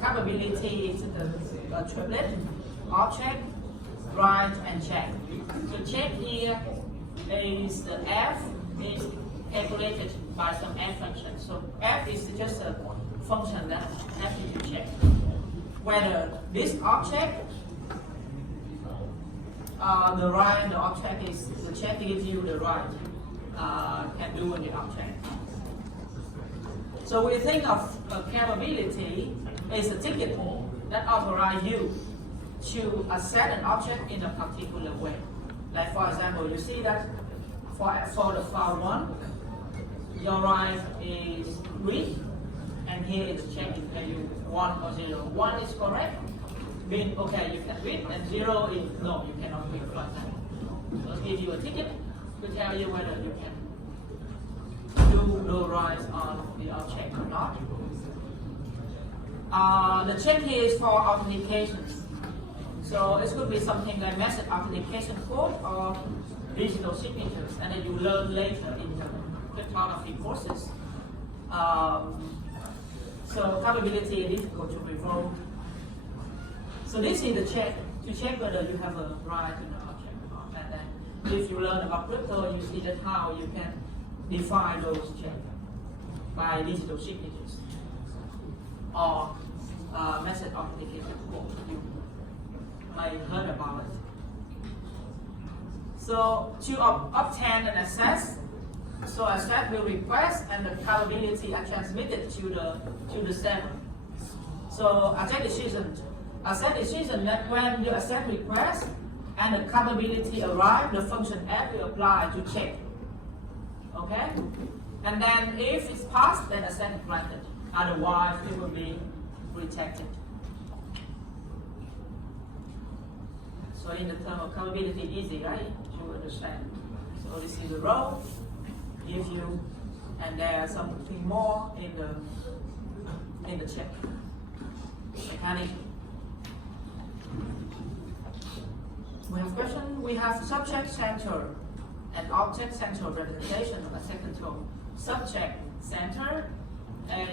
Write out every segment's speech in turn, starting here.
capability is the triplet, object, write, and check. So check here is the f is calculated by some f function. So f is just a function that have to check whether this object, the write, the object is the check gives you the write can do in the object. So we think of a capability is a ticket that authorizes you to access an object in a particular way. Like for example, you see that for the file 1, your write is read, and here is check is value 1 or 0. 1 is correct, mean okay you can read, and 0 is no, you cannot read for example. So it gives you a ticket to tell you whether you can do the write on the object or not. The check here is for authentications. So it could be something like method authentication code or digital signatures, and then you learn later in the cryptography courses. So capability is difficult to revoke. So this is the check to check whether you have a write in the object or not. And then if you learn about crypto, you see that how you can define those checks by digital signatures or method authentication code. You might have heard about it. So to obtain an access, so access will request and the capability are transmitted to the server. So access decision that when the access request and the capability arrive, the function f will apply to check. Okay? And then if it's passed, then access is granted. Otherwise, it will be rejected. So in the term of capability, easy, right? To understand. So this is the row, give you, and there's something more in the check mechanic. We have question. We have subject center and object center representation of access control. Subject center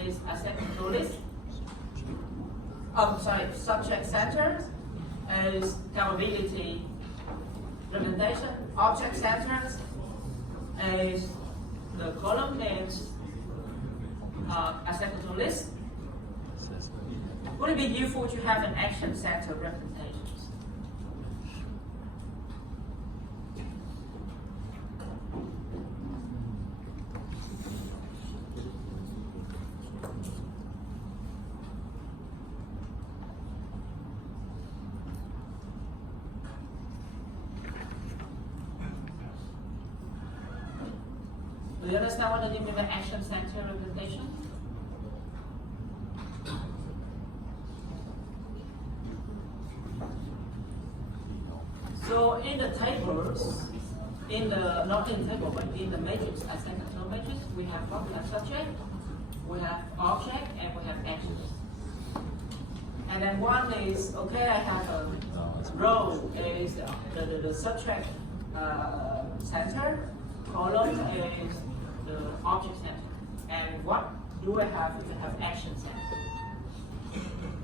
is access control list. Subject center is capability representation. Object center is the column names access control list. Would it be useful to have an action center representation? Do you understand what I mean by action center representation? So in the tables, not in the table, but in the matrix, access control matrix, we have subject, we have object, and we have actions. And then one is, okay, I have a row is the subject center, column is the object center. And what do I have? You can have action center.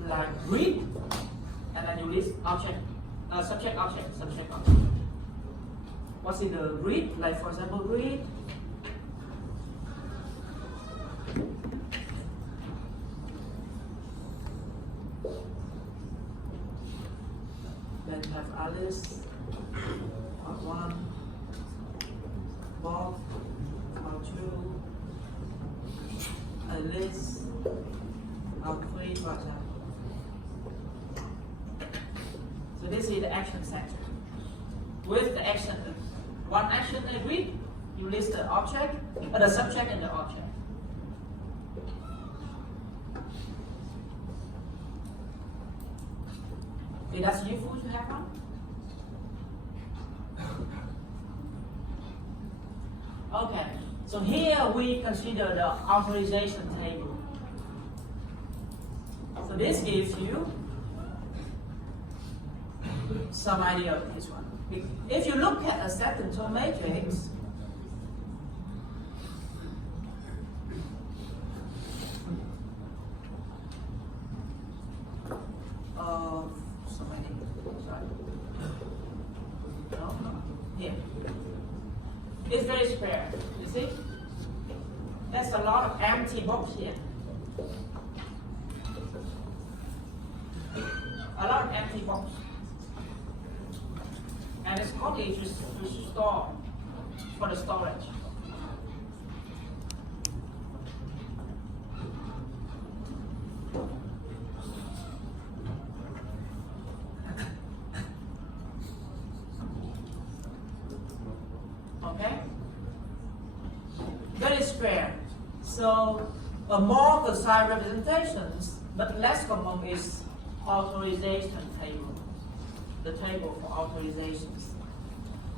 Like read, and then you list object, subject, object, subject, object. What's in the read? Like for example, read. Then you have Alice, part 1, Bob, part 2, Alice, part 3, for example. So this is the action center. With the action, one action agreed, you list the object, the subject and the object. Okay, that's useful to have one. Okay, so here we consider the authorization table. So this gives you some idea of this one. If you look at a access control matrix, It's very square. You see? There's a lot of empty box here. A lot of empty box. And it's only to store for the storage. Okay? Very square. So more precise representations, but less common is authorization table. The table for authorizations.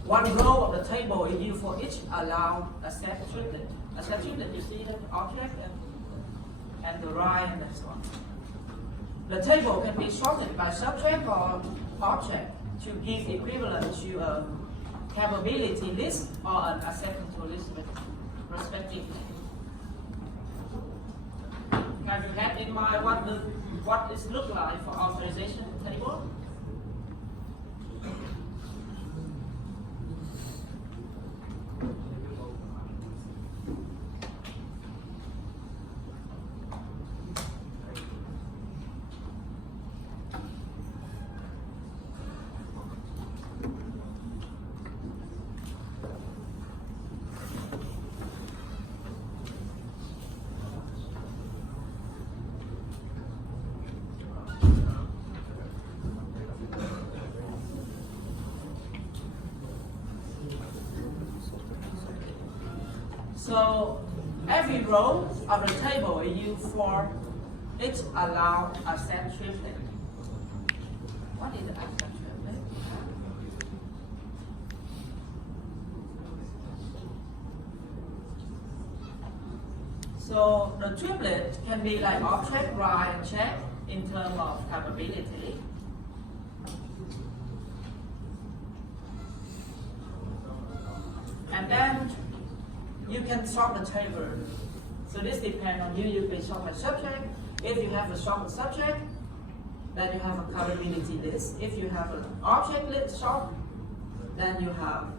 One row of the table is used for each allowed accept triplet. Accept triplet, you see the object and the right and so on. The table can be sorted by subject or object to give equivalent to a capability list or an acceptance list respectively. Have you had in mind what it looks like for authorization table? So every row of the table is used for each allowed accept triplet. What is the accept triplet? So the triplet can be like object, write, and check in terms of capability. And then you can sort the table. So this depends on you. You can sort by subject. If you have a sort subject, then you have a capability list. If you have an object list sort, then you have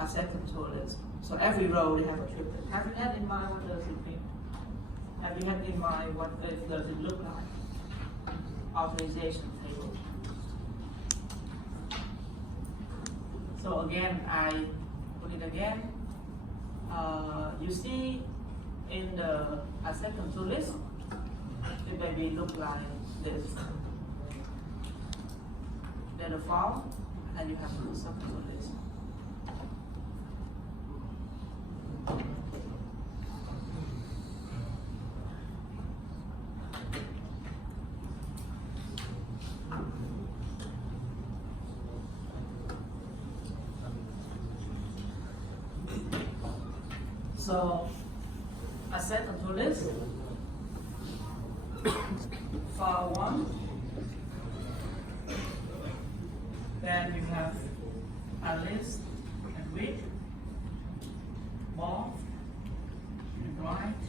a second list. So every row they have a triplet. Have you had in mind what does it mean? Have you had in mind what does it look like? Authorization table. So again, I put it again. You see in the acceptance list, it maybe look like this. Then the form, and you have the acceptance list. So acceptance list file 1. Then you have a list and read, morph, and write,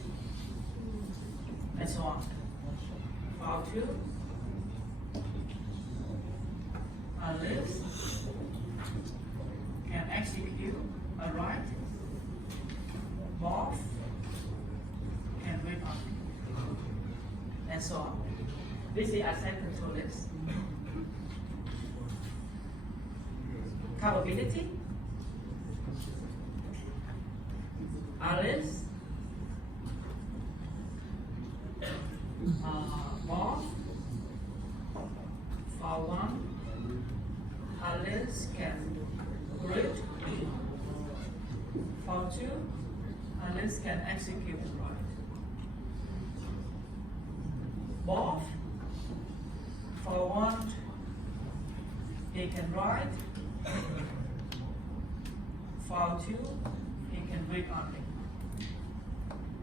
and so on. File 2. A list can execute a write, morph, and read on, and so on. This is acceptance list. Capability, Alice, morph, file 1, Alice can read, file 2, Alice can execute and write. Morph, file 1, he can write. File 2, he can read only.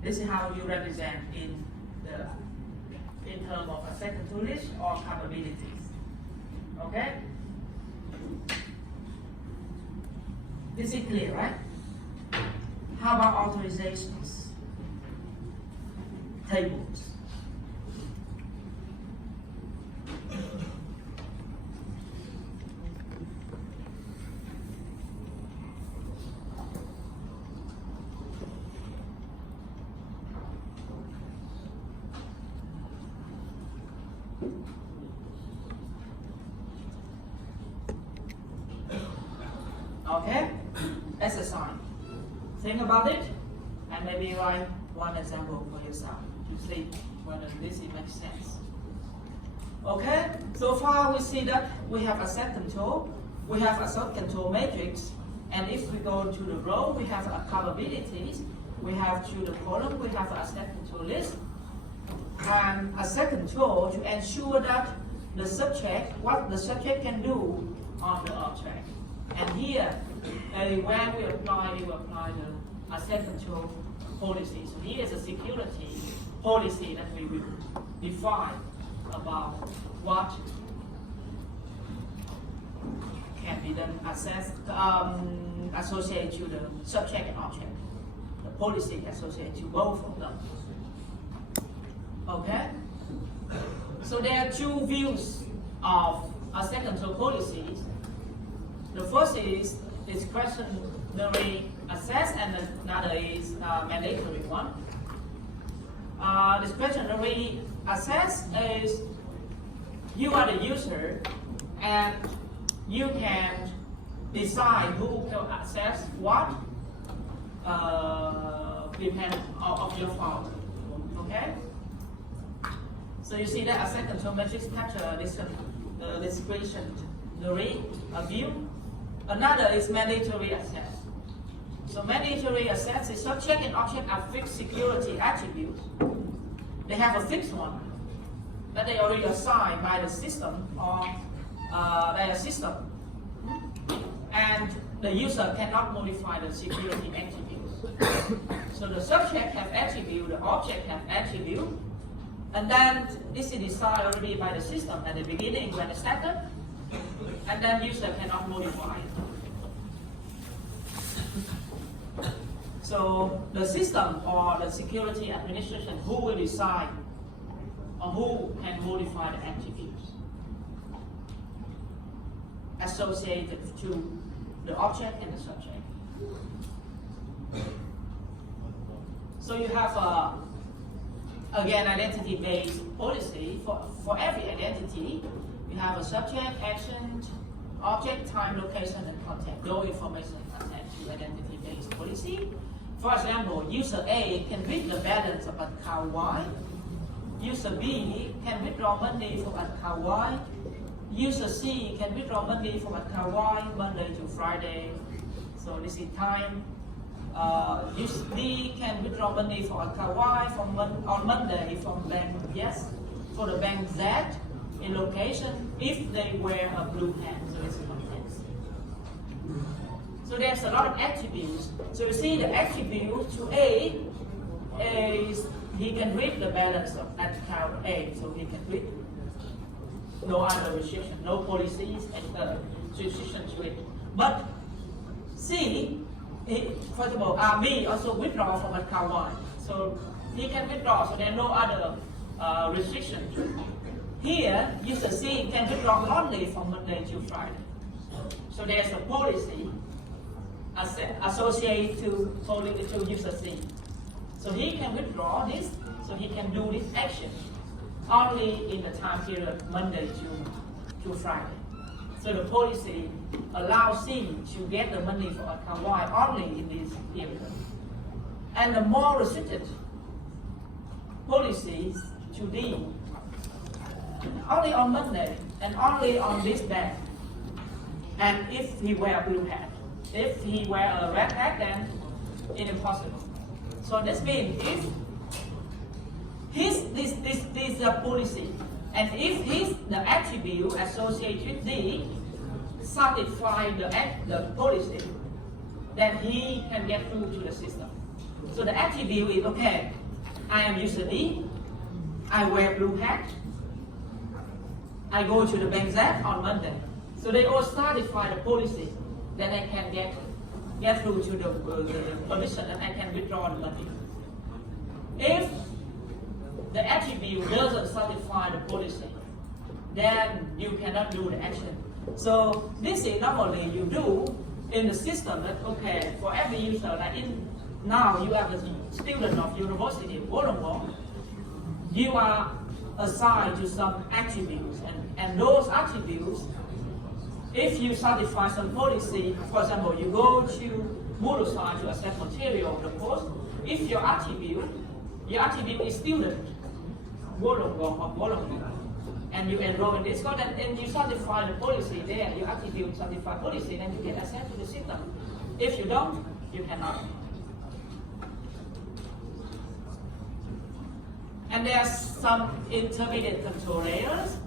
This is how you represent in terms of a second list or capabilities. Okay? This is clear, right? How about authorizations? Tables. Okay? Exercise. Think about it and maybe write one example for yourself to see whether this makes sense. Okay? So far we see that we have asset control, we have asset control matrix, and if we go to the row, we have capabilities, we have to the column, we have asset control list, and asset control to ensure that the subject, what the subject can do on the object. And here, when we apply the asset control policy. So here is a security policy that we will define about what can be done associated to the subject and object. The policy associated to both of them. Okay? So there are two views of asset control policies. The first is discretionary access, and another is mandatory one. Discretionary access is you are the user and you can decide who can access what, depend of your phone. Okay? So you see that asset control matrix capture this discretionary view. Another is mandatory access. So mandatory access is subject and object are fixed security attributes. They have a fixed one that they already assigned by the system or their system. And the user cannot modify the security attributes. So the subject have attribute, the object have attribute, and then this is decided already by the system at the beginning when it started, and then user cannot modify it. So the system or the security administration who will decide or who can modify the attributes associated to the object and the subject. So you have again identity-based policy for every identity. You have a subject, action, object, time, location, and content. No information attached to identity-based policy. For example, user A can read the balance of account Y. User B can withdraw money from account Y. User C can withdraw money from account Y Monday to Friday. So this is time. User D can withdraw money from account Y on Monday from bank yes. For the bank Z in location if they wear a blue hat. So it's context. So there's a lot of attributes. So you see the attribute to A is he can read the balance of account A. So he can read. No other restriction, no policies and restriction to it. But C, first of all, B also withdraw from account Y. So he can withdraw, so there are no other restrictions. Here, user C can withdraw only from Monday to Friday. So there's a policy associated to user C. So he can withdraw this, so he can do this action only in the time period Monday to Friday. So the policy allows C to get the money for account Y only in this period. And the more restricted policies to D, only on Monday and only on this bank. And if he wear a blue hat. If he wear a red hat, then it's impossible. So this means if this policy, and if the attribute associated with D satisfy the policy, then he can get through to the system. So the attribute is okay. I am user D. I wear blue hat. I go to the bank Z on Monday. So they all satisfy the policy. Then I can get through to the permission and I can withdraw the money. If the attribute doesn't satisfy the policy, then you cannot do the action. So this is normally you do in the system that okay, for every user, like now you are a student of University of Wollongong, you are assigned to some attributes, and those attributes, if you satisfy some policy, for example, you go to Moodle site to access material of the course, if your attribute is student, and you enroll in this course, and you satisfy the policy there, your attribute satisfy policy, then you get access to the system. If you don't, you cannot. And there's some intermediate control layers.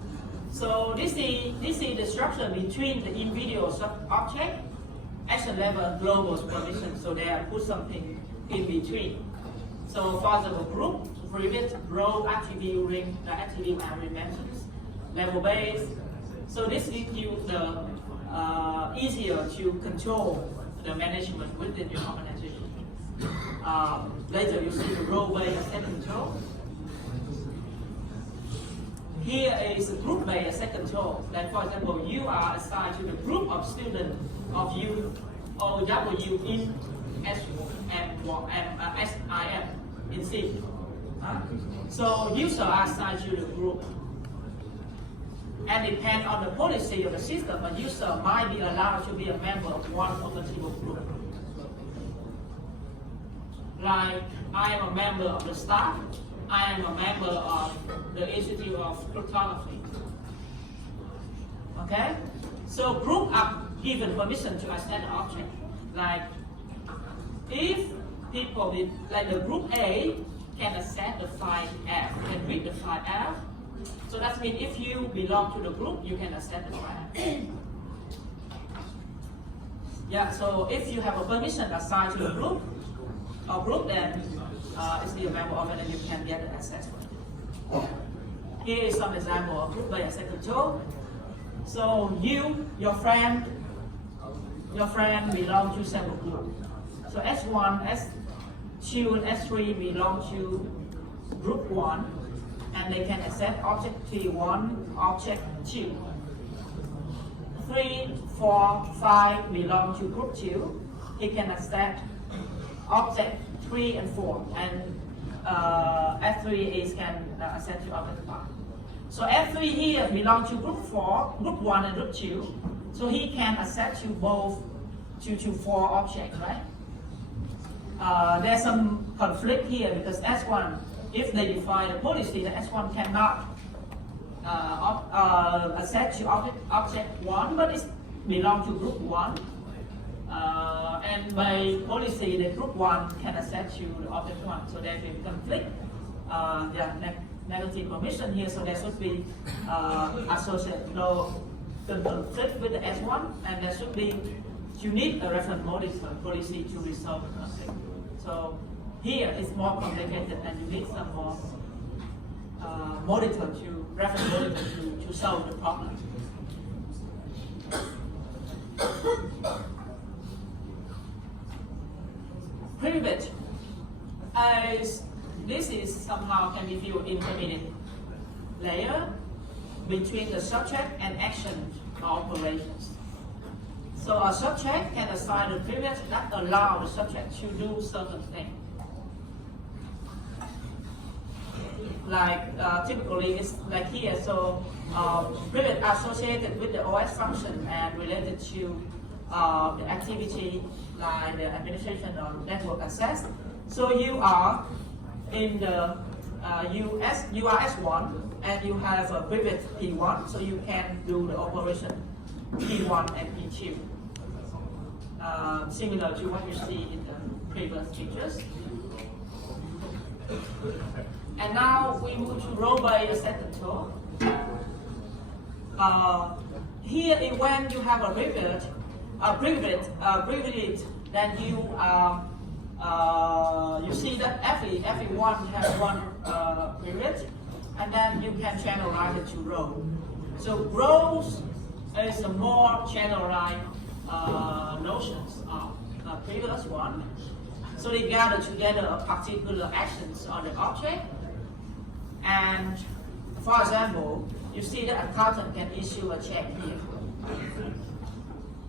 So this is the structure between the individual sub-object, action level, global permission. So they have put something in between. So for example, group, private, role, attribute, ring, the attribute and dimensions, level base. So this gives you the easier to control the management within your organization. Later you see the role-based asset control. Here is a group-based asset control. Like for example, you are assigned to the group of students of U or W in SIM in C. So users are assigned to the group. And depend on the policy of the system, a user might be allowed to be a member of one of the multiple group. Like I am a member of the staff, I am a member of the Institute of Cryptography. Okay? So groups are given permission to access the object. Like if people with, like the group A can access the file F, can read the file F. So that means if you belong to the group, you can access the file F. Yeah, so if you have a permission assigned to the group, then it's the member of it and you can get the access for it. Here is some example of group-based asset control. So your friend belong to several groups. So S1, S2, and S3 belong to group 1, and they can access object T1, object 2. 3, 4, 5 belong to group 2. He can access object 3 and 4, and F3 can access to object 5. So F3 here belongs to group 4, group 1 and group 2. So he can access to both to 4 objects, right? There's some conflict here because S1, if they define a policy, the S1 cannot access to object 1, but it belongs to group 1. And by policy, the group 1 can access to the object 1. So there's a conflict. Negative permission here, so there should be associated no conflict with the S1, and there should be, you need a reference monitor policy to resolve the conflict. So here it's more complicated and you need some more reference monitor to solve the problem. Private, this is somehow can be viewed intermediate layer between the subject and action operations. So a subject can assign a privilege that allow the subject to do certain things. Like typically it's like here, so privilege associated with the OS function and related to the activity like the administration of network access. So you are in the you are S1 and you have a privilege P1, so you can do the operation P1 and P2. Similar to what you see in the previous pictures. And now we move to role-based asset control. Here is when you have a privilege, then you see that everyone has one privilege, and then you can channelize it to role. So roles is a more generalized notions of previous one. So they gather together a particular actions on the object. And for example, you see the accountant can issue a check here.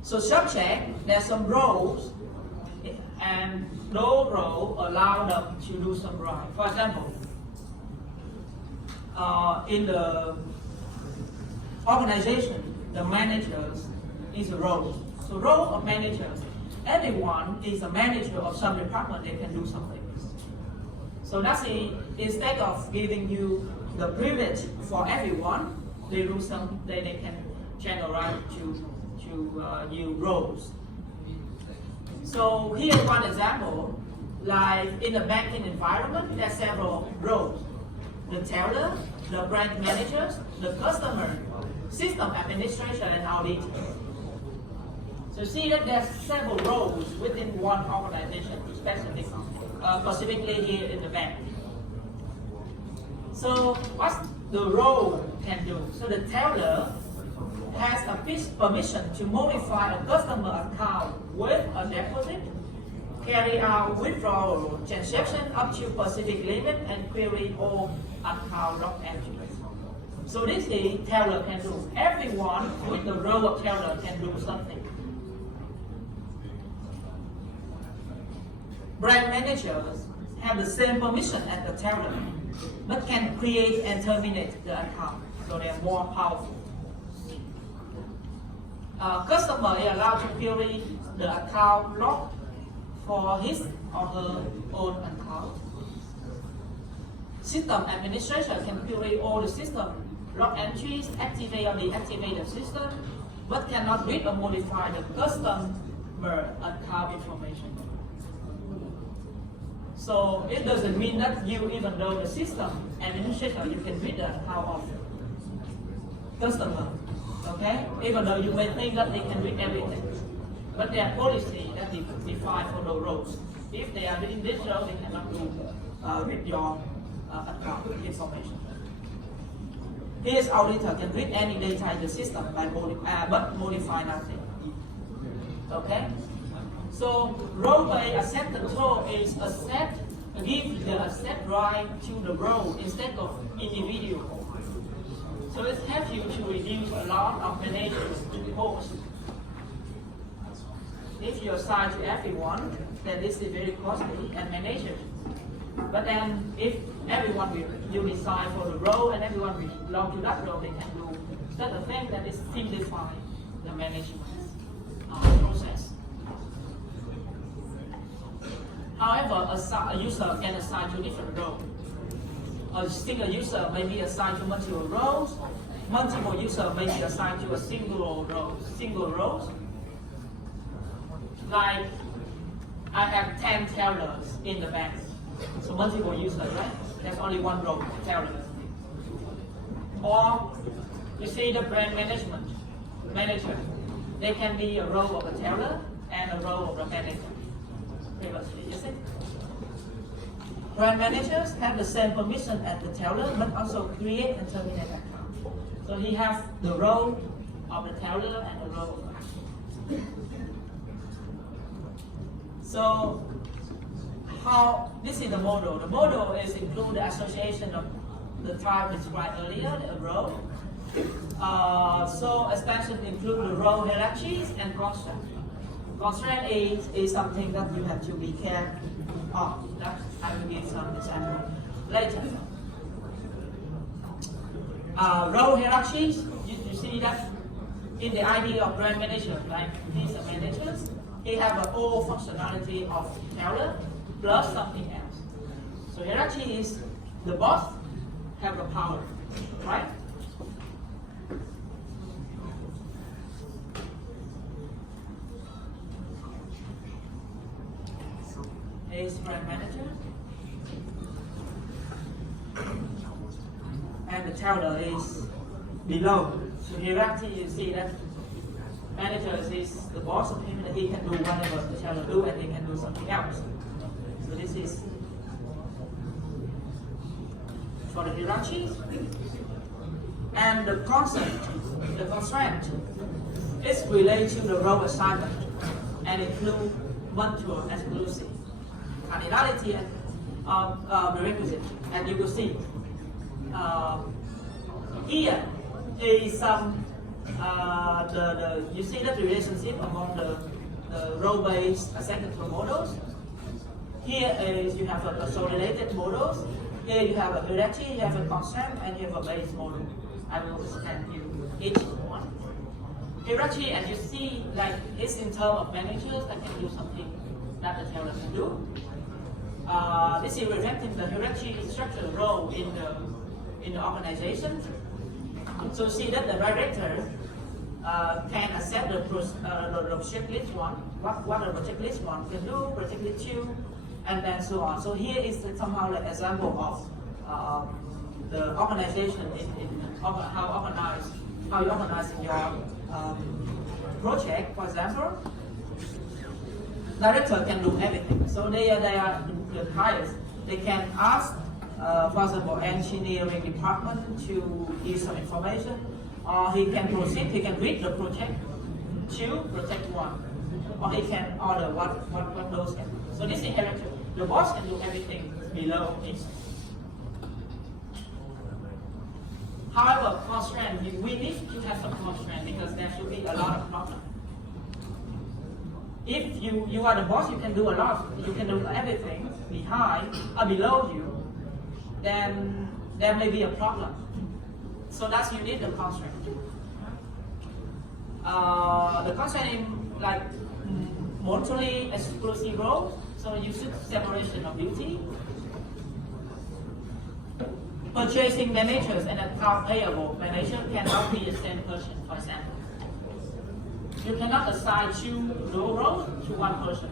So subject, there's some roles, and those roles allow them to do some right. For example, in the organization, the managers is a role. So role of managers, everyone is a manager of some department, they can do something. So that's it. Instead of giving you the privilege for everyone, they do some, they can generalize to new roles. So here's one example, like in the banking environment, there are several roles. The teller, the branch managers, the customer, system administration, and audit. So see that there's several roles within one organization, specifically here in the bank. So what the role can do? So the teller has a permission to modify a customer account with a deposit, carry out withdrawal transaction up to specific limit, and query all account log entries. So this is teller can do. Everyone with the role of teller can do something. Branch managers have the same permission as the teller, but can create and terminate the account, so they are more powerful. Customer is allowed to query the account log for his or her own account. System administrator can query all the system log entries, activate or deactivate the system, but cannot read or modify the customer account information. So it doesn't mean that you, even though the system administrator, you can read the account of customer, okay? Even though you may think that they can read everything, but their policy that they define for the roles. If they are doing this role, they cannot do read your account information. Here's auditor can read any data in the system by but modify nothing. Okay? So role-based asset control is give the asset right to the role instead of individual. So it helps you to reduce a lot of management costs. If you assign to everyone, then this is very costly and managed. But then if everyone you decide for the role and everyone belong to that role, they can do certain things that is simplify the management process. However, a user can assign to different roles. A single user may be assigned to multiple roles. Multiple users may be assigned to a single role. Like I have 10 tellers in the bank. So multiple users, right? There's only one role, teller. Or you see the brand manager. They can be a role of a teller and a role of a manager. Previously, you see? Brand managers have the same permission as the teller, but also create and terminate account. So he has the role of the teller and the role of the So this is the model. The model is include the association of the type described earlier, the role. So expansion include the role hierarchies and constraint. Constraint is something that you have to be careful of. That I will give some example later. Role hierarchies, you see that in the idea of brand manager, like these are managers, they have an all functionality of teller plus something else. So hierarchy is the boss have the power, right? Is brand manager, and the teller is below. So hierarchy, you see that manager is the boss of him, and he can do whatever the teller do, and he can do something else. So this is for the hierarchy. And the constraint is related to the role assignment and include mutual exclusive. Cardinality and prerequisite, and you will see here is some you see the relationship among the role-based asset control models. Here is you have a consolidated models, Here you have a hierarchy, you have a concept, and you have a base model. I will explain you each one. Hierarchy, as you see, like it's in terms of managers that can do something that the teller can do. This is representing the hierarchy structure role in the organization. So see that the director can accept the checklist one, what the checklist one can do, checklist two, and then so on. So here is somehow an example of the organization how you organize in your project. For example, director can do everything. So they are the highest. They can ask, for example, engineering department to give some information, or he can proceed. He can read the project, choose project one, or he can order what those can do. So this is hierarchy. The boss can do everything below it. However, constraint, we need to have some constraint because there should be a lot of problems. If you are the boss, you can do a lot, you can do everything behind or below you, then there may be a problem. So that's you need the constraint. The constraint in like mutually exclusive role, so you should separation of duty. Purchasing managers and account payable manager cannot be the same person, for example. You cannot assign two roles to one person.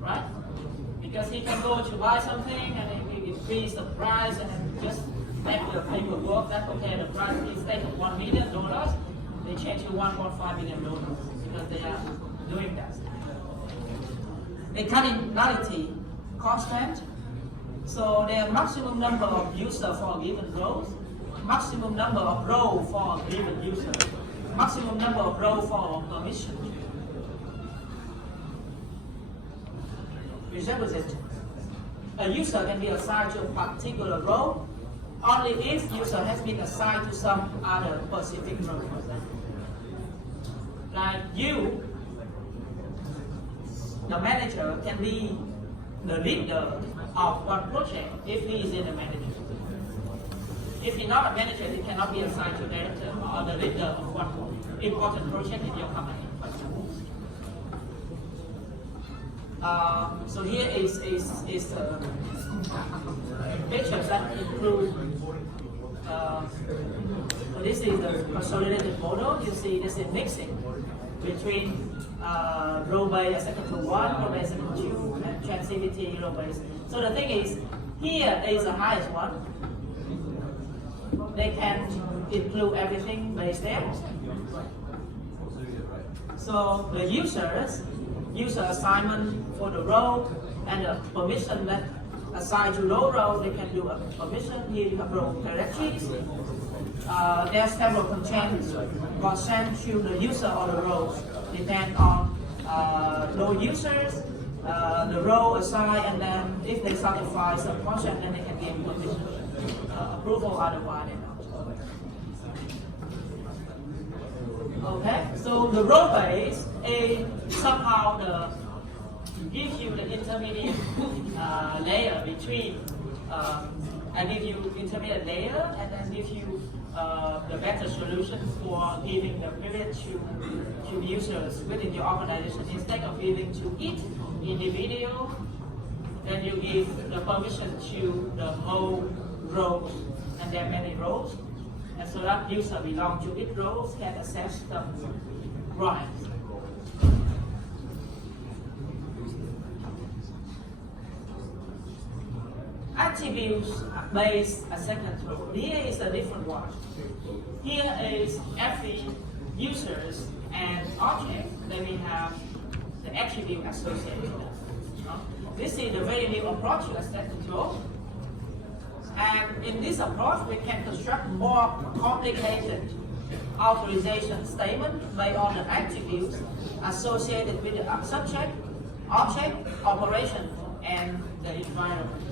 Right? Because he can go to buy something and he increase the price and then just make the paperwork that okay, the price is stated $1 million, they change to $1.5 million because they are doing that. A cardinality constraint. So there are maximum number of users for a given role, maximum number of roles for a given user, maximum number of roles for a permission. Representative. A user can be assigned to a particular role only if user has been assigned to some other specific role. For example, like you, the manager can be the leader of one project if he is in the manager. If he's not a manager, he cannot be assigned to director or the leader of one important project in your company. So here is pictures that include. So this is the consolidated model. You see, this is mixing between role-based second to one, role-based second to two, and transitivity role-based. So the thing is, here is the highest one. They can include everything based there. So the user assignment for the role and the permission that assigned to role, they can do a permission. Here you have role directories. There are several constraints to the user or the roles. Depend on no users, the role assigned, and then if they satisfy some constraint, then they can give permission, approval, otherwise they not. Okay, so the role base is somehow gives you the intermediate layer between. I give you intermediate layer and then give you the better solution for giving the privilege to users within your organization. Instead of giving to each individual, then you give the permission to the whole role, and there are many roles. And so that user belong to each role can access the rights. Attributes based acceptance role. Here is a different one. Here is every users and object that we have the attribute associated with them. This is the very new approach to acceptance role. And in this approach, we can construct more complicated authorization statement based on the attributes associated with the subject, object, operation, and the environment.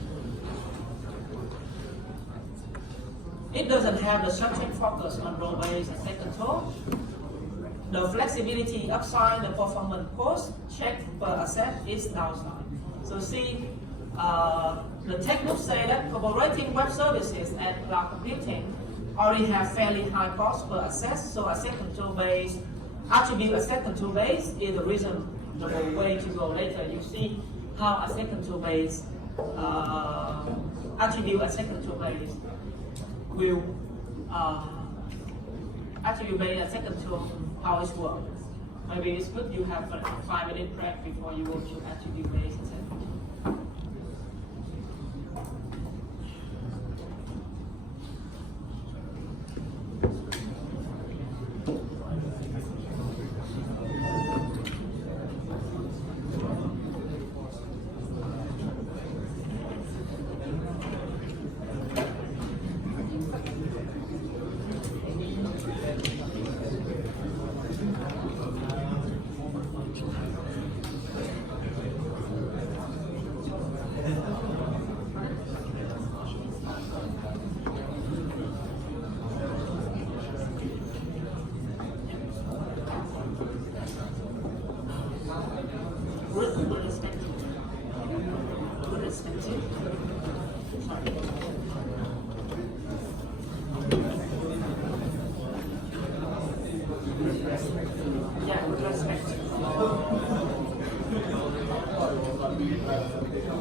It doesn't have the subject focus on role-based acceptance role. the flexibility upside, the performance post check per asset is downside. So see, the textbooks say that operating web services and cloud computing already have fairly high cost per asset, so asset control base, attribute asset control base is the reasonable way to go. Later you see how asset control base, attribute asset control base will attribute based asset control, how it works. Maybe it's good you have a 5-minute break before you go to attribute based asset control. Yeah, with respect.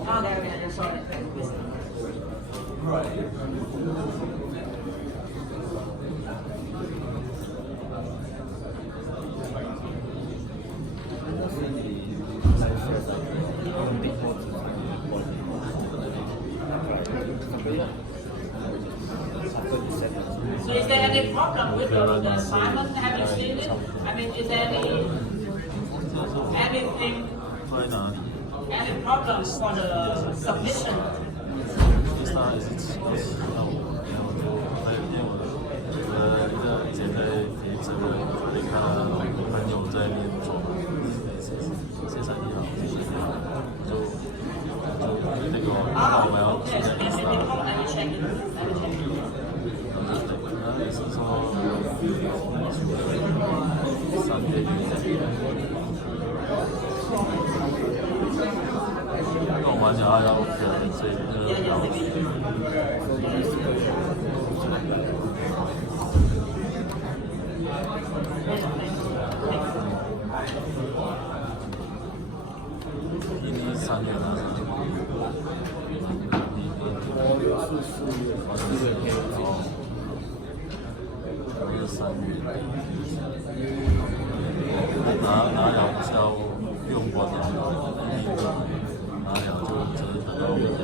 Oh, there we are. Sorry. So is there any problem with the assignment? Have you seen it? I mean, is there anything, any problems for the submission? Oh, yes, let me check it. Let me check it. Ini 3月啊拿了交用过的，拿了就只等到明年。